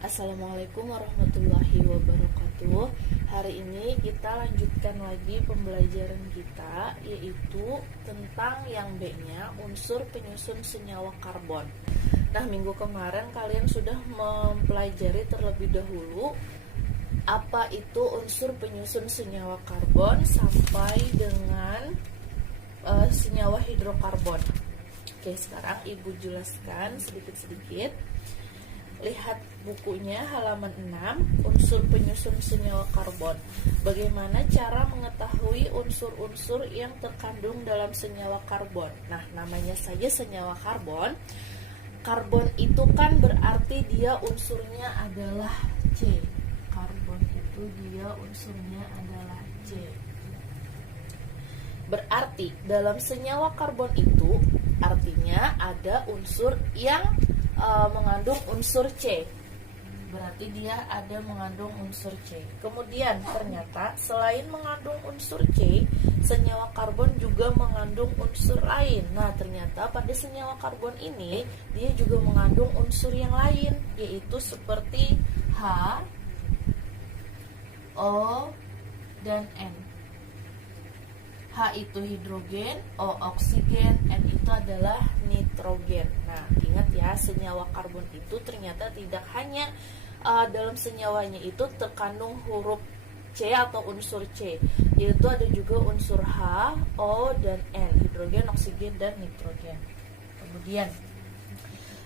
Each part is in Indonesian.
Assalamualaikum warahmatullahi wabarakatuh. Hari ini kita lanjutkan lagi pembelajaran kita, yaitu tentang yang B-nya, unsur penyusun senyawa karbon. Nah, minggu kemarin kalian sudah mempelajari terlebih dahulu apa itu unsur penyusun senyawa karbon sampai dengan senyawa hidrokarbon. Oke, sekarang Ibu jelaskan sedikit-sedikit. Lihat bukunya halaman 6, unsur penyusun senyawa karbon. Bagaimana cara mengetahui unsur-unsur yang terkandung dalam senyawa karbon? Nah, namanya saja senyawa karbon. Karbon itu kan berarti dia unsurnya adalah C. Karbon itu dia unsurnya adalah C. Berarti dalam senyawa karbon itu artinya ada unsur yang mengandung unsur C. Berarti dia ada mengandung unsur C. Kemudian ternyata selain mengandung unsur C, senyawa karbon juga mengandung unsur lain. Nah, ternyata pada senyawa karbon ini dia juga mengandung unsur yang lain, yaitu seperti H, O, dan N. H itu hidrogen, O oksigen, N itu adalah nitrogen. Nah, ingat ya, senyawa karbon itu ternyata tidak hanya dalam senyawanya itu terkandung huruf C atau unsur C, yaitu ada juga unsur H, O, dan N, hidrogen, oksigen, dan nitrogen. Kemudian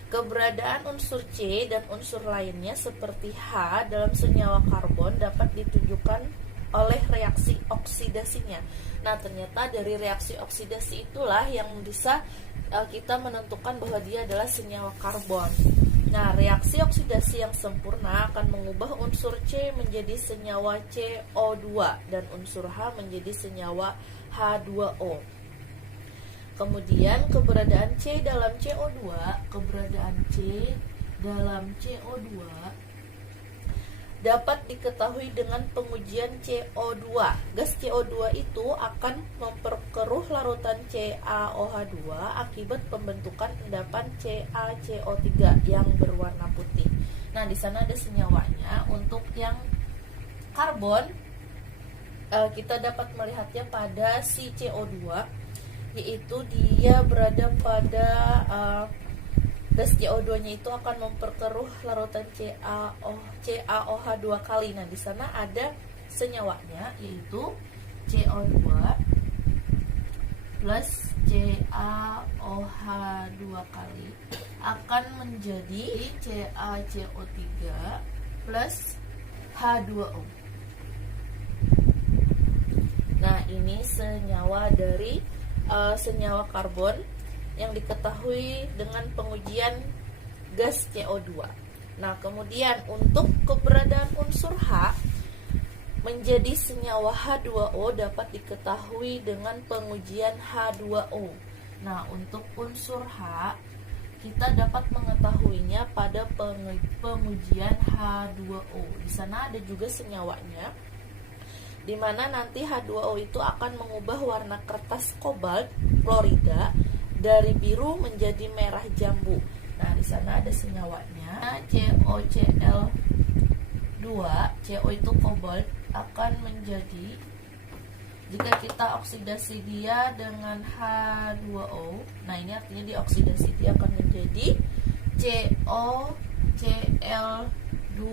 keberadaan unsur C dan unsur lainnya seperti H dalam senyawa karbon dapat ditunjukkan oleh reaksi oksidasinya. Nah, ternyata dari reaksi oksidasi itulah yang bisa kita menentukan bahwa dia adalah senyawa karbon. Nah, reaksi oksidasi yang sempurna akan mengubah unsur C menjadi senyawa CO2 dan unsur H menjadi senyawa H2O. Kemudian keberadaan C dalam CO2 dapat diketahui dengan pengujian CO2. Gas CO2 itu akan memperkeruh larutan CaOH2 akibat pembentukan endapan CaCO3 yang berwarna putih. Nah, di sana ada senyawanya. Untuk yang karbon, kita dapat melihatnya pada si CO2, yaitu dia berada pada gas CO2-nya itu akan memperkeruh larutan CaOH2 kali. Nah, di sana ada senyawanya, yaitu CO2 plus CaOH2 kali akan menjadi CaCO3 plus H2O. Nah, ini senyawa dari senyawa karbon yang diketahui dengan pengujian gas CO2. Nah, kemudian untuk keberadaan unsur H menjadi senyawa H2O dapat diketahui dengan pengujian H2O. Nah, untuk unsur H kita dapat mengetahuinya pada pengujian H2O. Di sana ada juga senyawanya, di mana nanti H2O itu akan mengubah warna kertas kobalt klorida dari biru menjadi merah jambu. Nah, di sana ada senyawanya, COCl2, CO itu kobalt, akan menjadi, jika kita oksidasi dia dengan H2O, nah ini artinya dioksidasi, dia akan menjadi COCl2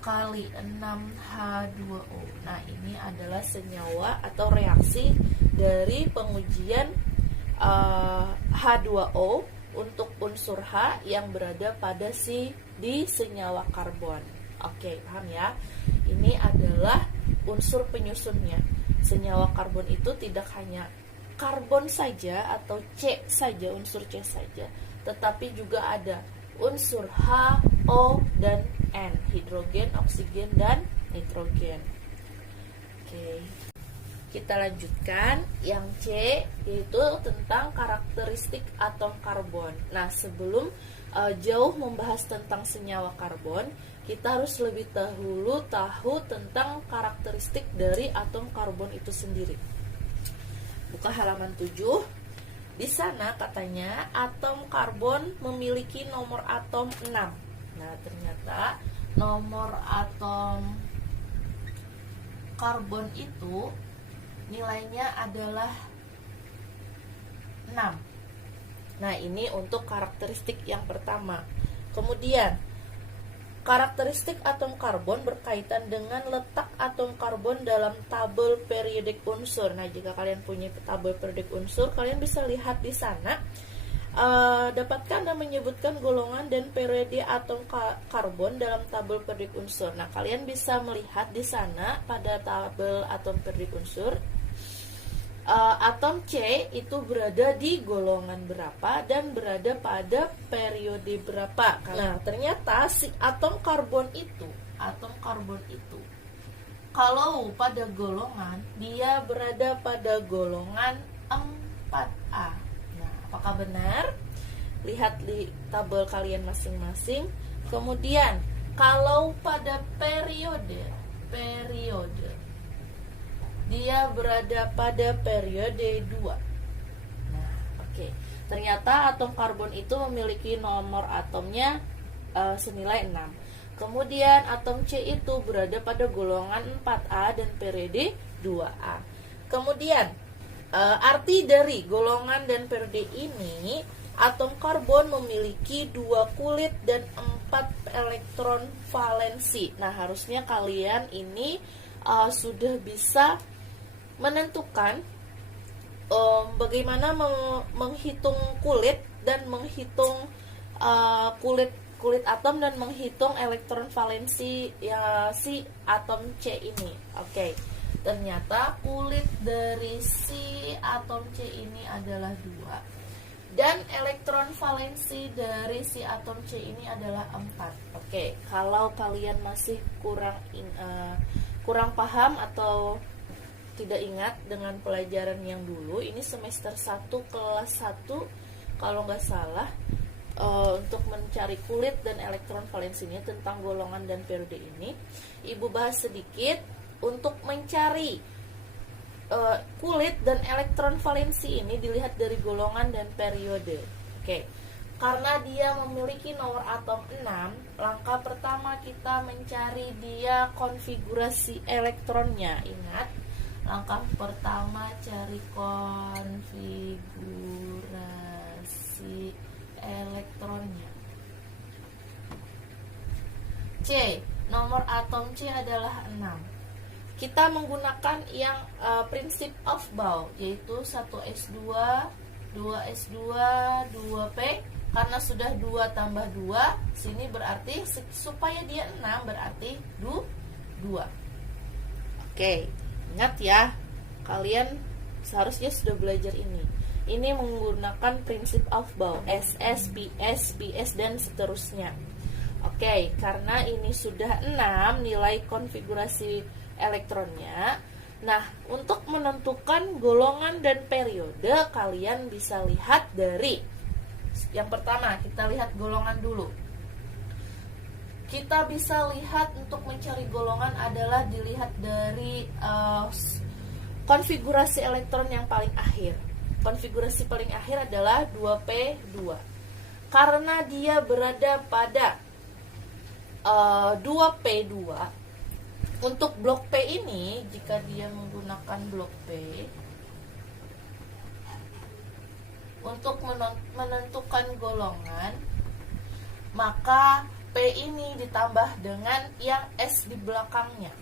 kali 6H2O. Nah, ini adalah senyawa atau reaksi dari pengujian H2O untuk unsur H yang berada pada di senyawa karbon. Oke, paham ya? Ini adalah unsur penyusunnya. Senyawa karbon itu tidak hanya karbon saja atau C saja, unsur C saja, tetapi juga ada unsur H, O, dan N, hidrogen, oksigen, dan nitrogen. Oke. Kita lanjutkan yang C, yaitu tentang karakteristik atom karbon. Nah, sebelum jauh membahas tentang senyawa karbon, kita harus lebih dahulu tahu tentang karakteristik dari atom karbon itu sendiri. Buka halaman 7. Di sana katanya atom karbon memiliki nomor atom 6. Nah, ternyata nomor atom karbon itu nilainya adalah 6. Nah, ini untuk karakteristik yang pertama. Kemudian, karakteristik atom karbon berkaitan dengan letak atom karbon dalam tabel periodik unsur. Nah, jika kalian punya tabel periodik unsur, kalian bisa lihat di sana. Dapatkan dan menyebutkan golongan dan periode atom karbon dalam tabel periodik unsur. Nah, kalian bisa melihat di sana pada tabel atom periodik unsur. Atom C itu berada di golongan berapa dan berada pada periode berapa. Nah, ternyata si atom karbon itu kalau pada golongan, dia berada pada golongan 4A. Nah, apakah benar? Lihat di tabel kalian masing-masing. Kemudian, kalau pada periode dia berada pada periode 2. Nah, oke. Ternyata atom karbon itu memiliki nomor atomnya senilai 6. Kemudian atom C itu berada pada golongan 4A dan periode 2A. Kemudian arti dari golongan dan periode ini, atom karbon memiliki 2 kulit dan 4 elektron valensi. Nah, harusnya kalian ini sudah bisa menentukan bagaimana menghitung kulit dan menghitung kulit atom dan menghitung elektron valensi si atom C ini. Oke. Ternyata kulit dari si atom C ini adalah 2 dan elektron valensi dari si atom C ini adalah 4. Oke, kalau kalian masih kurang paham atau tidak ingat dengan pelajaran yang dulu, ini semester 1 kelas 1 kalau nggak salah, untuk mencari kulit dan elektron valensinya tentang golongan dan periode ini, Ibu bahas sedikit untuk mencari kulit dan elektron valensi ini dilihat dari golongan dan periode. Oke. Karena dia memiliki nomor atom 6, langkah pertama kita mencari dia konfigurasi elektronnya. Ingat, langkah pertama cari konfigurasi elektronnya. C, nomor atom C adalah 6. Kita menggunakan yang prinsip Aufbau, yaitu 1s2, 2s2, 2p. Karena sudah 2 tambah 2, sini berarti supaya dia 6 berarti 2. Oke, ingat ya, kalian seharusnya sudah belajar ini. Ini menggunakan prinsip Aufbau, SS, PS, BS, dan seterusnya. Oke, karena ini sudah 6 nilai konfigurasi elektronnya. Nah, untuk menentukan golongan dan periode, kalian bisa lihat dari yang pertama, kita lihat golongan dulu. Kita bisa lihat untuk mencari golongan adalah dilihat dari konfigurasi elektron yang paling akhir. Konfigurasi paling akhir adalah 2p2. Karena dia berada pada 2p2, untuk blok P ini, jika dia menggunakan blok P, untuk menentukan golongan, maka P ini ditambah dengan yang S di belakangnya.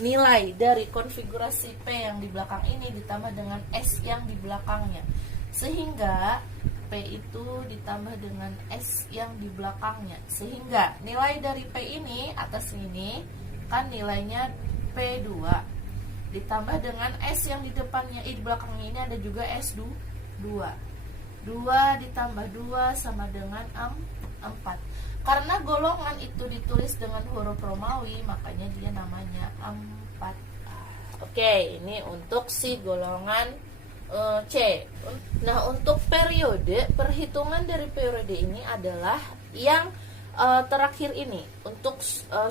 Nilai dari konfigurasi P yang di belakang ini ditambah dengan S yang di belakangnya. Sehingga P itu ditambah dengan S yang di belakangnya. Sehingga nilai dari P ini atas ini kan nilainya P2 ditambah dengan S yang di depannya, di belakangnya ini ada juga S2. 2 ditambah 2 sama dengan 4. Karena golongan itu ditulis dengan huruf Romawi, makanya dia namanya 4. Oke, ini untuk si golongan C. Nah, untuk periode, perhitungan dari periode ini adalah yang terakhir ini. Untuk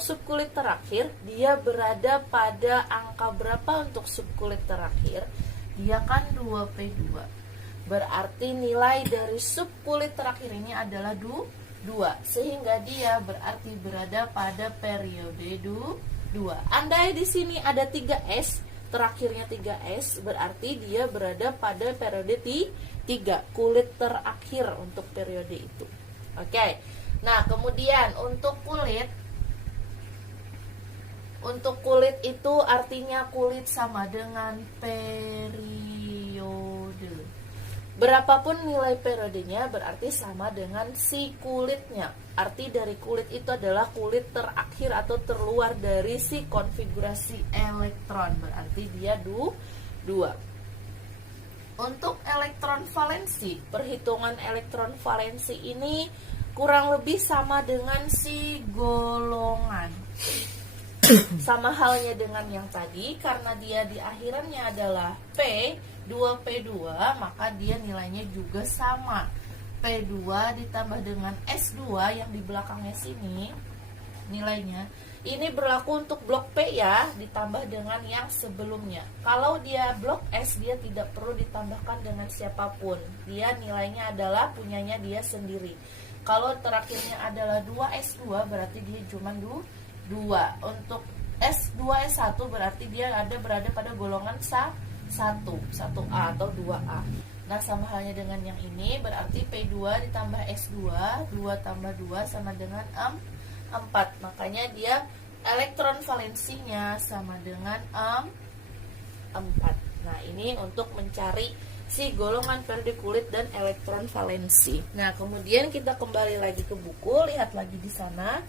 subkulit terakhir, dia berada pada angka berapa untuk subkulit terakhir? Dia kan 2p2. Berarti nilai dari subkulit terakhir ini adalah 2. 2, sehingga dia berarti berada pada periode 2. Andai di sini ada 3S, terakhirnya 3S, berarti dia berada pada periode 3, kulit terakhir untuk periode itu. Oke. Nah, kemudian untuk kulit itu artinya kulit sama dengan periode. Berapapun nilai periodenya berarti sama dengan si kulitnya. Arti dari kulit itu adalah kulit terakhir atau terluar dari si konfigurasi elektron. Berarti dia 2. Untuk elektron valensi, perhitungan elektron valensi ini kurang lebih sama dengan si golongan. Sama halnya dengan yang tadi, karena dia di akhirannya adalah P2P2, maka dia nilainya juga sama. P2 ditambah dengan S2 yang di belakangnya sini, nilainya ini berlaku untuk blok P ya, ditambah dengan yang sebelumnya. Kalau dia blok S, dia tidak perlu ditambahkan dengan siapapun. Dia nilainya adalah punyanya dia sendiri. Kalau terakhirnya adalah 2S2, berarti dia cuma 2. Untuk S2, S1 berarti dia berada pada golongan 1A atau 2A. Nah, sama halnya dengan yang ini, berarti P2 ditambah S2, 2 tambah 2 sama dengan 4. Makanya dia elektron valensinya sama dengan 4. Nah, ini untuk mencari si golongan periode kulit dan elektron valensi. Nah, kemudian kita kembali lagi ke buku, lihat lagi di sana.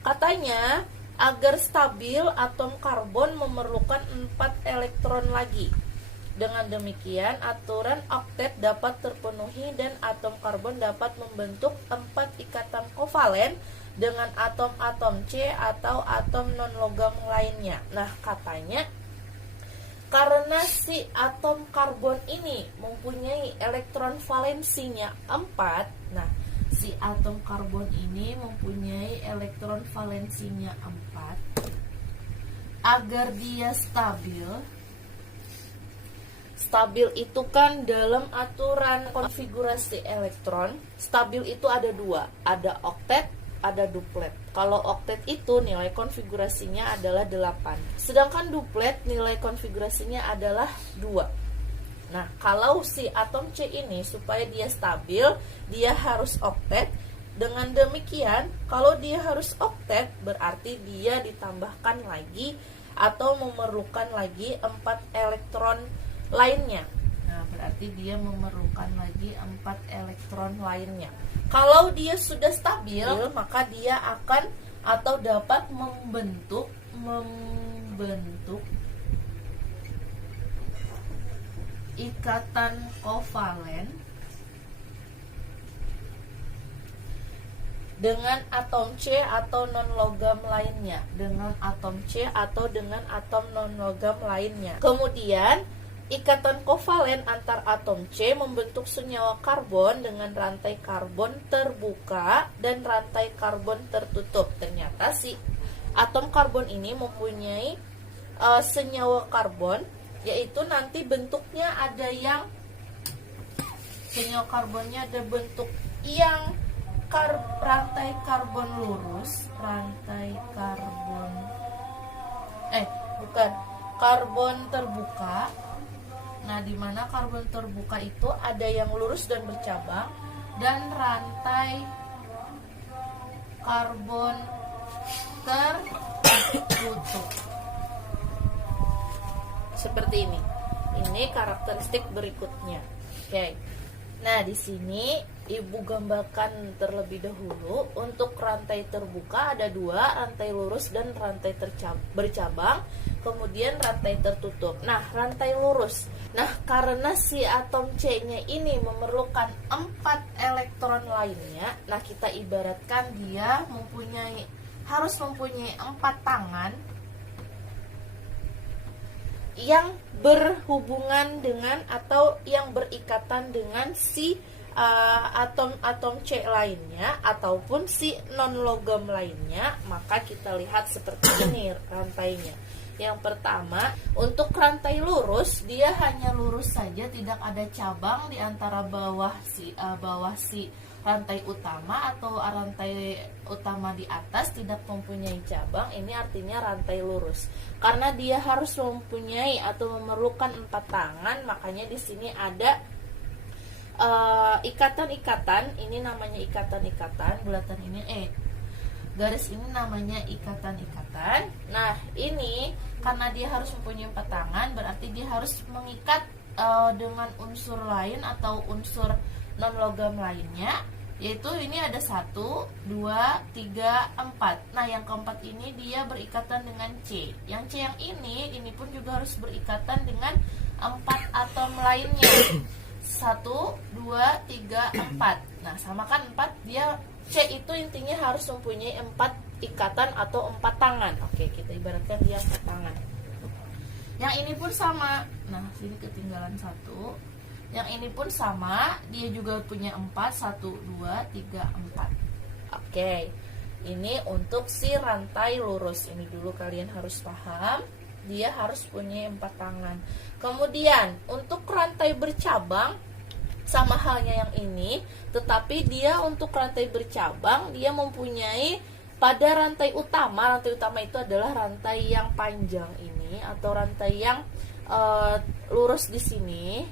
Katanya, agar stabil atom karbon memerlukan 4 elektron lagi. Dengan demikian, aturan oktet dapat terpenuhi dan atom karbon dapat membentuk 4 ikatan kovalen dengan atom-atom C atau atom non-logam lainnya. Nah, katanya karena si atom karbon ini mempunyai elektron valensinya 4, nah, si atom karbon ini mempunyai elektron valensinya 4, agar dia stabil itu kan dalam aturan konfigurasi elektron, stabil itu ada 2, ada oktet, ada duplet. Kalau oktet itu nilai konfigurasinya adalah 8, sedangkan duplet nilai konfigurasinya adalah 2. Nah, kalau si atom C ini supaya dia stabil, dia harus oktet. Dengan demikian, kalau dia harus oktet, berarti dia ditambahkan lagi atau memerlukan lagi 4 elektron lainnya. Nah, berarti dia memerlukan lagi 4 elektron lainnya. Kalau dia sudah stabil, maka dia akan atau dapat membentuk ikatan kovalen dengan atom C atau non-logam lainnya, Kemudian ikatan kovalen antar atom C membentuk senyawa karbon dengan rantai karbon terbuka dan rantai karbon tertutup. Ternyata si atom karbon ini mempunyai senyawa karbon, yaitu nanti bentuknya ada yang senyawa karbonnya ada bentuk yang rantai karbon lurus, karbon terbuka. Nah, di mana karbon terbuka itu ada yang lurus dan bercabang, dan rantai karbon tertutup. Seperti ini. Ini karakteristik berikutnya. Oke. Nah, di sini Ibu gambarkan terlebih dahulu. Untuk rantai terbuka ada 2, rantai lurus dan rantai bercabang. Kemudian rantai tertutup. Nah, rantai lurus. Nah, karena si atom C-nya ini memerlukan 4 elektron lainnya, nah kita ibaratkan dia harus mempunyai 4 tangan yang berhubungan dengan atau yang berikatan dengan si atom-atom C lainnya ataupun si non-logam lainnya. Maka kita lihat seperti ini rantainya. Yang pertama, untuk rantai lurus, dia hanya lurus saja, tidak ada cabang di antara bawah si rantai utama atau rantai utama di atas tidak mempunyai cabang, ini artinya rantai lurus. Karena dia harus mempunyai atau memerlukan 4 tangan, makanya di sini ada ikatan-ikatan. Ini namanya ikatan-ikatan, bulatan ini garis ini namanya ikatan-ikatan. Nah, ini karena dia harus mempunyai 4 tangan, berarti dia harus mengikat dengan unsur lain atau unsur non logam lainnya, yaitu ini ada 1, 2, 3, 4. Nah, yang keempat ini dia berikatan dengan C. Yang C yang ini pun juga harus berikatan dengan 4 atom lainnya. 1, 2, 3, 4. Nah, sama kan 4, dia C itu intinya harus mempunyai 4 ikatan atau 4 tangan. Oke, kita ibaratkan dia 4 tangan. Yang ini pun sama. Nah, sini ketinggalan 1. Yang ini pun sama, dia juga punya 4, 1, 2, 3, 4. Oke, ini untuk si rantai lurus. Ini dulu kalian harus paham, dia harus punya 4 tangan. Kemudian, untuk rantai bercabang, sama halnya yang ini, tetapi dia untuk rantai bercabang, dia mempunyai pada rantai utama itu adalah rantai yang panjang ini, atau rantai yang lurus di sini.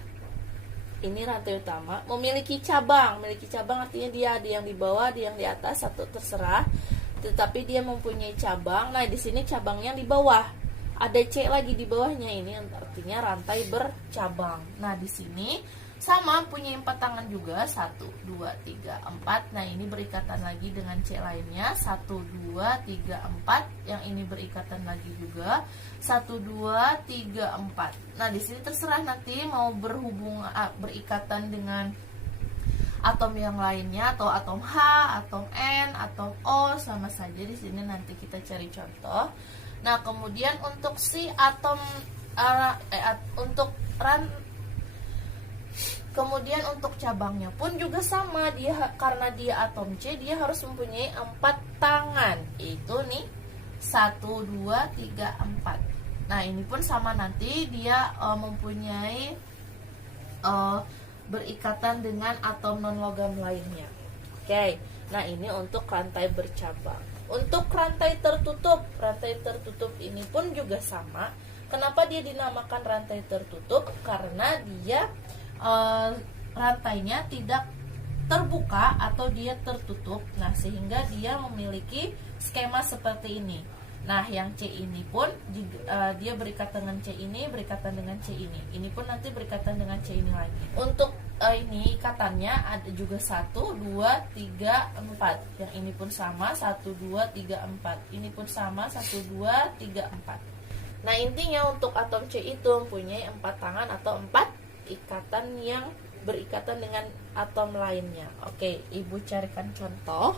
Ini rantai utama memiliki cabang. Memiliki cabang artinya dia ada yang di bawah, ada yang di atas, satu terserah. Tetapi dia mempunyai cabang. Nah, di sini cabangnya di bawah. Ada C lagi di bawahnya, ini artinya rantai bercabang. Nah, di sini sama punya 4 tangan juga, 1, 2, 3, 4. Nah, ini berikatan lagi dengan C lainnya, 1, 2, 3, 4. Yang ini berikatan lagi juga, 1, 2, 3, 4. Nah, di sini terserah nanti mau berikatan dengan atom yang lainnya, atau atom H, atom N, atom O, sama saja. Di sini nanti kita cari contoh. Nah, kemudian untuk si atom kemudian untuk cabangnya pun juga sama, dia karena dia atom C, dia harus mempunyai 4 tangan. Itu nih 1, 2, 3, 4. Nah, ini pun sama, nanti dia mempunyai berikatan dengan atom non logam lainnya. Oke. Nah, ini untuk rantai bercabang. Untuk rantai tertutup ini pun juga sama. Kenapa dia dinamakan rantai tertutup? Karena dia rantainya tidak terbuka atau dia tertutup. Nah, sehingga dia memiliki skema seperti ini. Nah, yang C ini pun dia berikatan dengan C ini, berikatan dengan C ini. Ini pun nanti berikatan dengan C ini lagi. Untuk ini ikatannya ada juga 1, 2, 3, 4. Yang ini pun sama, 1, 2, 3, 4. Ini pun sama, 1, 2, 3, 4. Nah, intinya untuk atom C itu mempunyai 4 tangan atau 4 ikatan yang berikatan dengan atom lainnya. Oke, Ibu carikan contoh.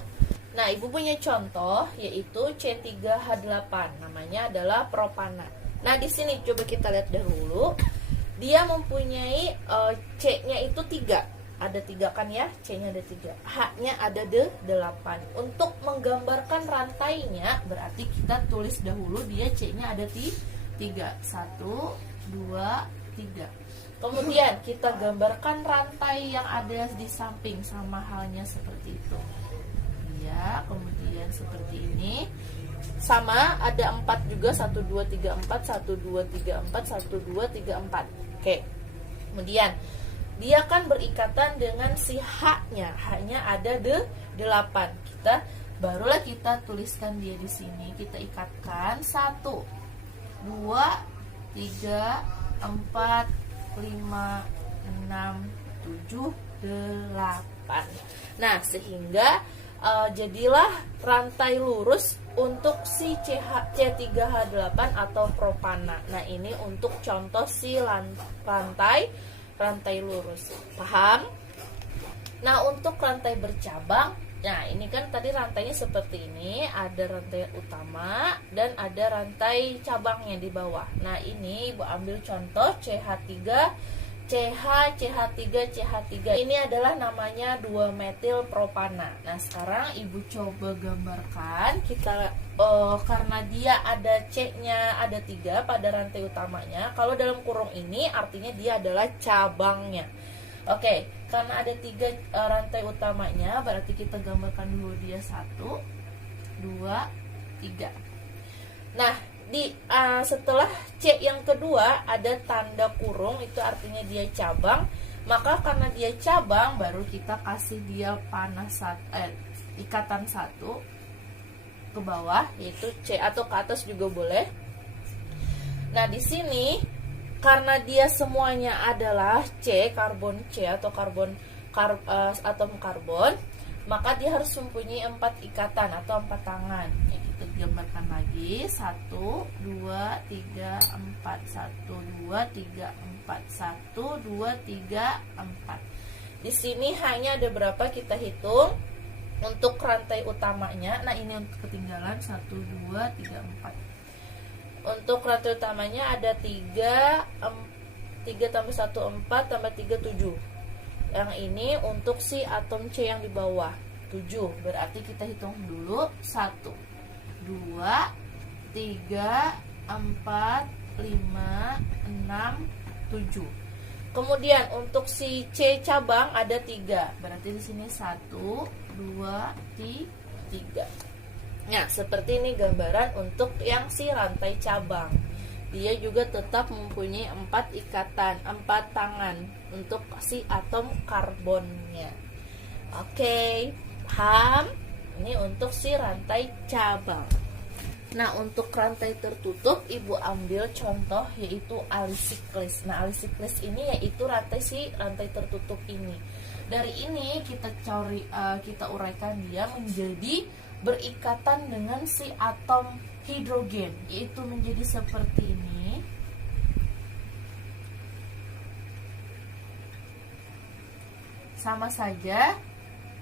Nah, Ibu punya contoh yaitu C3H8. Namanya adalah propana. Nah, di sini coba kita lihat dahulu. Dia mempunyai C-nya itu 3. Ada 3 kan ya? C-nya ada 3. H-nya ada 8. Untuk menggambarkan rantainya, berarti kita tulis dahulu dia C-nya ada 3. 1, 2, 3. Kemudian kita gambarkan rantai yang ada di samping, sama halnya seperti itu. Ya, kemudian seperti ini. Sama, ada 4 juga, 1, 2, 3, 4, 1, 2, 3, 4, 1, 2, 3, 4. Oke. Kemudian dia kan berikatan dengan si H-nya. H-nya ada 8. Barulah kita tuliskan dia di sini. Kita ikatkan 1, 2, 3, 4, 5, 6, 7, 8. Nah, sehingga jadilah rantai lurus untuk si C3H8 atau propana. Nah, ini untuk contoh si rantai lurus. Paham? Nah, untuk rantai bercabang, nah ini kan tadi rantainya seperti ini, ada rantai utama dan ada rantai cabangnya di bawah. Nah, ini Ibu ambil contoh CH3, CH, CH3, CH3. Ini adalah namanya 2-metil propana. Nah, sekarang Ibu coba gambarkan. Karena dia ada C-nya ada 3 pada rantai utamanya. Kalau dalam kurung ini artinya dia adalah cabangnya. Oke, karena ada 3 rantai utamanya, berarti kita gambarkan dulu dia 1, 2, 3. Nah, setelah C yang kedua ada tanda kurung, itu artinya dia cabang. Maka karena dia cabang, baru kita kasih dia ikatan 1 ke bawah, yaitu C, atau ke atas juga boleh. Nah, di sini karena dia semuanya adalah C, karbon C atau atom karbon, maka dia harus mempunyai 4 ikatan atau 4 tangan. Ya, kita gambarkan lagi 1, 2, 3, 4, 1, 2, 3, 4, 1, 2, 3, 4. Di sini hanya ada berapa, kita hitung untuk rantai utamanya. Nah, ini untuk ketinggalan 1, 2, 3, 4. Untuk rantai utamanya ada 3 tambah 1, 4 tambah 3, 7. Yang ini untuk si atom C yang di bawah 7. Berarti kita hitung dulu 1, 2, 3, 4, 5, 6, 7. Kemudian untuk si C cabang ada 3. Berarti di sini 1, 2, 3. Nah, seperti ini gambaran untuk yang si rantai cabang. Dia juga tetap mempunyai 4 ikatan, 4 tangan untuk si atom karbonnya. Oke, paham? Ini untuk si rantai cabang. Nah, untuk rantai tertutup, Ibu ambil contoh yaitu alisiklis. Nah, alisiklis ini yaitu rantai tertutup ini. Dari ini kita uraikan dia menjadi berikatan dengan si atom hidrogen, yaitu menjadi seperti ini. Sama saja,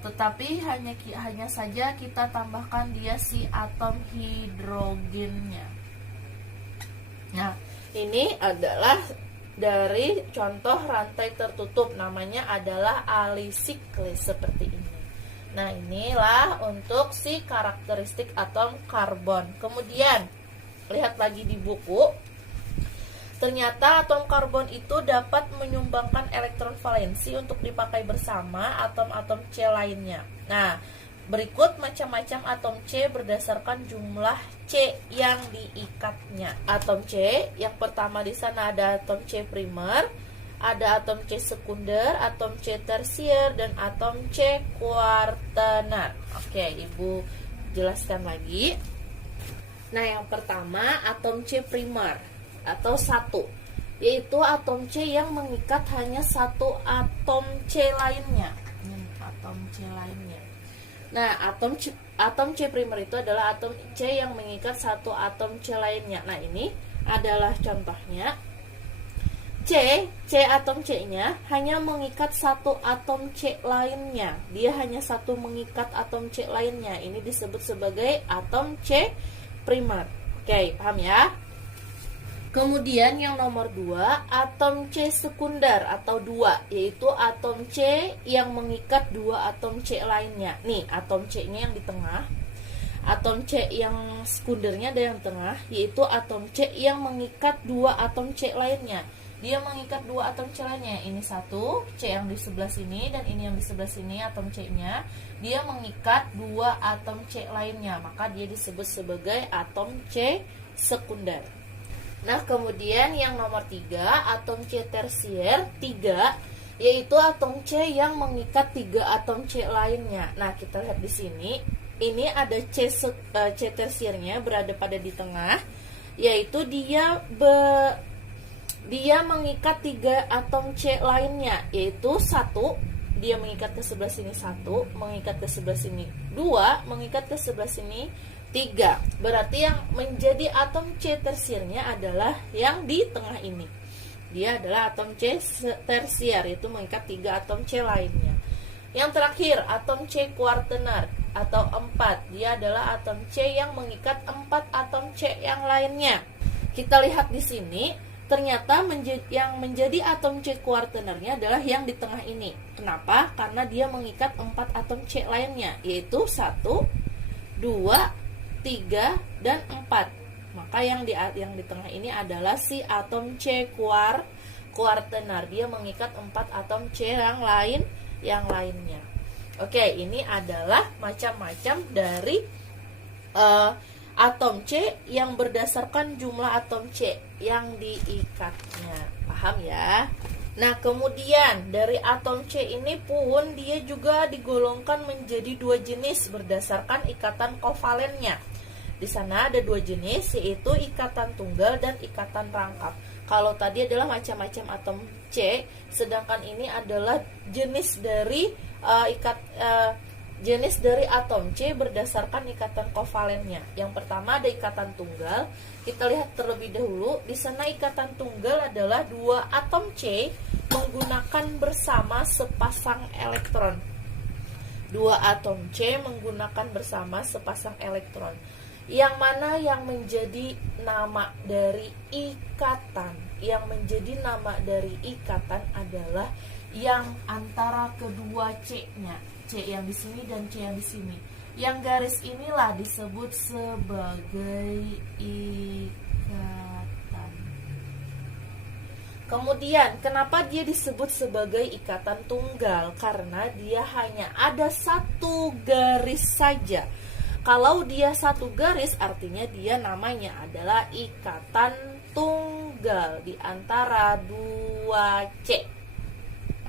tetapi hanya saja kita tambahkan dia si atom hidrogennya. Nah, ini adalah dari contoh rantai tertutup, namanya adalah alisiklis seperti ini. Nah, inilah untuk si karakteristik atom karbon. Kemudian, lihat lagi di buku. Ternyata atom karbon itu dapat menyumbangkan elektron valensi untuk dipakai bersama atom-atom C lainnya. Nah, berikut macam-macam atom C berdasarkan jumlah C yang diikatnya. Atom C, yang pertama di sana ada atom C primer, ada atom C sekunder, atom C tersier, dan atom C kuartener. Oke, Ibu jelaskan lagi. Nah, yang pertama atom C primer atau 1, yaitu atom C yang mengikat hanya satu atom C lainnya. Ini atom C lainnya. Nah, atom C primer itu adalah atom C yang mengikat satu atom C lainnya. Nah, ini adalah contohnya. C atom C-nya hanya mengikat satu atom C lainnya. Dia hanya satu mengikat atom C lainnya. Ini disebut sebagai atom C primer. Oke, paham ya? Kemudian yang nomor 2, atom C sekunder atau 2, yaitu atom C yang mengikat 2 atom C lainnya. Nih, atom C-nya yang di tengah. Atom C yang sekundernya ada yang tengah, yaitu atom C yang mengikat 2 atom C lainnya. Dia mengikat 2 atom C lainnya. Ini 1, C yang di sebelah sini, dan ini yang di sebelah sini atom C-nya. Dia mengikat 2 atom C lainnya, maka dia disebut sebagai atom C sekunder. Nah, kemudian yang nomor 3, atom C tersier 3, yaitu atom C yang mengikat 3 atom C lainnya. Nah, kita lihat di sini, ini ada C tersiernya berada pada di tengah, yaitu dia mengikat 3 atom C lainnya, yaitu 1, dia mengikat ke sebelah sini 1, mengikat ke sebelah sini 2, mengikat ke sebelah sini 3. Berarti yang menjadi atom C tersiernya adalah yang di tengah ini. Dia adalah atom C tersier, yaitu mengikat 3 atom C lainnya. Yang terakhir, atom C kuartener atau 4. Dia adalah atom C yang mengikat 4 atom C yang lainnya. Kita lihat di sini, ternyata yang menjadi atom C kuartenernya adalah yang di tengah ini. Kenapa? Karena dia mengikat 4 atom C lainnya, yaitu 1, 2, 3, dan 4. Maka yang di tengah ini adalah si atom C kuartenar. Dia mengikat 4 atom C yang lainnya. Oke, ini adalah macam-macam dari atom C yang berdasarkan jumlah atom C yang diikatnya. Paham ya? Nah, kemudian dari atom C ini pun dia juga digolongkan menjadi 2 jenis berdasarkan ikatan kovalennya. Di sana ada 2 jenis, yaitu ikatan tunggal dan ikatan rangkap. Kalau tadi adalah macam-macam atom C, sedangkan ini adalah jenis dari jenis dari atom C berdasarkan ikatan kovalennya. Yang pertama ada ikatan tunggal. Kita lihat terlebih dahulu. Di sana ikatan tunggal adalah 2 atom C menggunakan bersama sepasang elektron. 2 atom C menggunakan bersama sepasang elektron. Yang mana yang menjadi nama dari ikatan? Yang menjadi nama dari ikatan adalah yang antara kedua C-nya. C yang di sini dan C yang di sini. Yang garis inilah disebut sebagai ikatan. Kemudian, kenapa dia disebut sebagai ikatan tunggal? Karena dia hanya ada 1 garis saja. Kalau dia 1 garis, artinya dia namanya adalah ikatan tunggal di antara 2 C.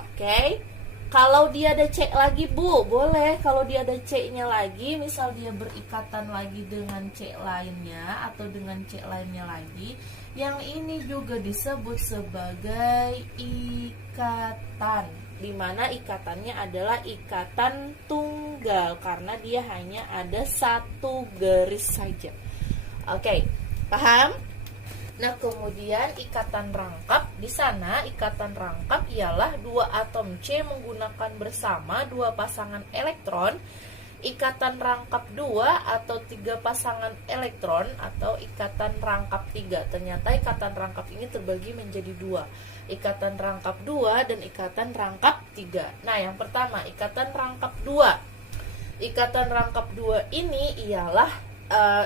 Oke? Kalau dia ada C lagi, Bu, boleh. Kalau dia ada C-nya lagi, misal dia berikatan lagi dengan C lainnya atau dengan C lainnya lagi, yang ini juga disebut sebagai ikatan, di mana ikatannya adalah ikatan tunggal karena dia hanya ada 1 garis saja. Oke, paham? Nah, kemudian ikatan rangkap, di sana ikatan rangkap ialah 2 atom C menggunakan bersama 2 pasangan elektron. Ikatan rangkap 2 atau 3 pasangan elektron atau ikatan rangkap 3. Ternyata ikatan rangkap ini terbagi menjadi 2. Ikatan rangkap 2 dan ikatan rangkap 3. Nah, yang pertama ikatan rangkap 2. Ikatan rangkap 2 ini ialah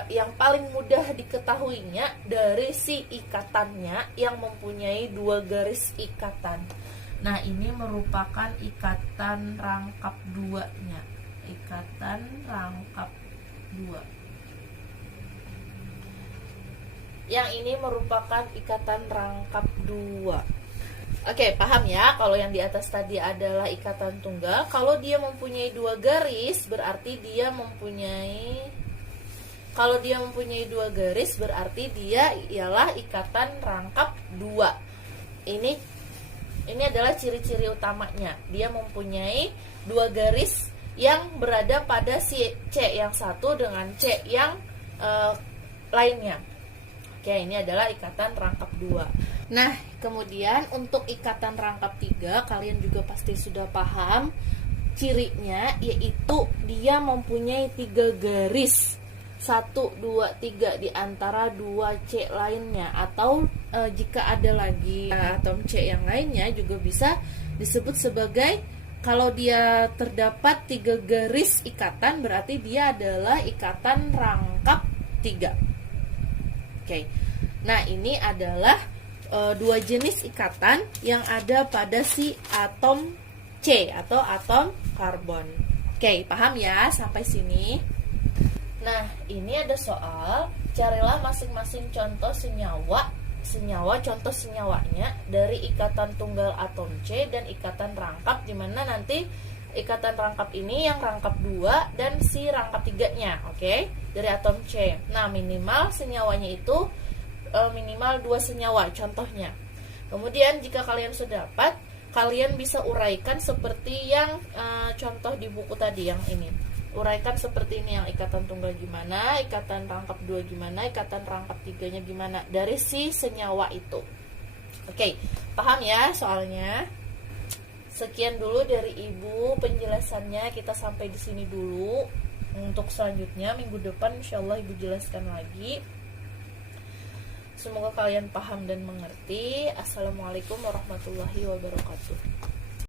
yang paling mudah diketahuinya dari si ikatannya yang mempunyai 2 garis ikatan. Nah, ini merupakan ikatan rangkap 2-nya. Ikatan rangkap 2. Yang ini merupakan ikatan rangkap 2. Oke, paham ya? Kalau yang di atas tadi adalah ikatan tunggal. Kalau dia mempunyai 2 garis, berarti dia mempunyai... Kalau dia mempunyai 2 garis, berarti dia ialah ikatan rangkap 2. Ini adalah ciri-ciri utamanya. Dia mempunyai 2 garis yang berada pada si C yang satu dengan C yang lainnya. Oke, ini adalah ikatan rangkap 2. Nah, kemudian untuk ikatan rangkap 3, kalian juga pasti sudah paham cirinya, yaitu dia mempunyai 3 garis. 1, 2, 3 di antara 2 C lainnya. Atau jika ada lagi atom C yang lainnya juga bisa disebut sebagai, kalau dia terdapat 3 garis ikatan, berarti dia adalah ikatan rangkap 3. Oke. Nah, ini adalah 2 jenis ikatan yang ada pada si atom C atau atom karbon. Oke, paham ya sampai sini? Nah, ini ada soal, carilah masing-masing contoh senyawa contoh senyawanya dari ikatan tunggal atom C dan ikatan rangkap, di mana nanti ikatan rangkap ini yang rangkap 2 dan si rangkap 3-nya, oke? Dari atom C. Nah, minimal senyawanya itu minimal 2 senyawa contohnya. Kemudian jika kalian sudah dapat, kalian bisa uraikan seperti yang contoh di buku tadi yang ini. Uraikan seperti ini, yang ikatan tunggal gimana, ikatan rangkap 2 gimana, ikatan rangkap 3-nya gimana dari si senyawa itu. Oke, paham ya soalnya? Sekian dulu dari Ibu penjelasannya, kita sampai di sini dulu. Untuk selanjutnya minggu depan insyaallah Ibu jelaskan lagi. Semoga kalian paham dan mengerti. Assalamualaikum warahmatullahi wabarakatuh.